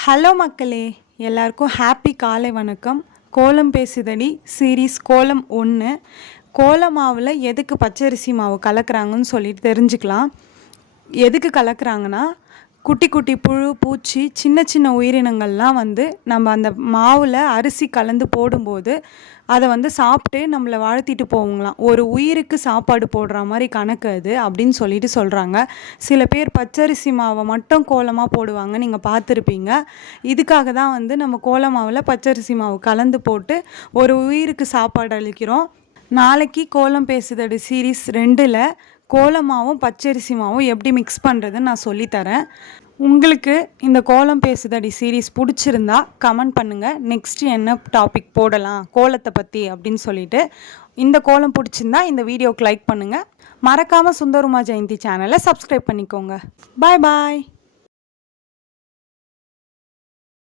Hello மக்களே, எல்லாருக்கும் happy காலை வணக்கம். கோலம் பேசுதடி சீரீஸ் கோலம் 1. கோல மாவில் எதுக்கு பச்சரிசி மாவு கலக்கிறாங்கன்னு சொல்லிட்டு தெரிஞ்சுக்கலாம். எதுக்கு கலக்கிறாங்கன்னா, குட்டி குட்டி புழு பூச்சி சின்ன சின்ன உயிரினங்கள்லாம் நம்ம அந்த மாவில் அரிசி கலந்து போடும்போது அதை சாப்பிட்டு நம்மளை வாழ்த்திட்டு போவோங்களாம். ஒரு உயிருக்கு சாப்பாடு போடுற மாதிரி கணக்கு அது அப்படின்னு சொல்லிட்டு சொல்கிறாங்க. சில பேர் பச்சரிசி மாவை மட்டும் கோலமாக போடுவாங்க, நீங்கள் பார்த்துருப்பீங்க. இதுக்காக தான் நம்ம கோல மாவில் பச்சரிசி மாவு கலந்து போட்டு ஒரு உயிருக்கு சாப்பாடு அளிக்கிறோம். நாளைக்கு கோலம் பேசுதடி சீரீஸ் 2ல் கோலமாவும் பச்சரிசி மாவும் எப்படி மிக்ஸ் பண்ணுறதுன்னு நான் சொல்லித்தரேன். உங்களுக்கு இந்த கோலம் பேசுதடி சீரீஸ் பிடிச்சிருந்தா கமெண்ட் பண்ணுங்கள். நெக்ஸ்ட் என்ன டாபிக் போடலாம் கோலத்தை பற்றி அப்படின்னு சொல்லிட்டு. இந்த கோலம் பிடிச்சிருந்தா இந்த வீடியோக்கு லைக் பண்ணுங்கள். மறக்காமல் சுந்தருமா ஜெயந்தி சேனலை சப்ஸ்கிரைப் பண்ணிக்கோங்க. பாய் பாய்.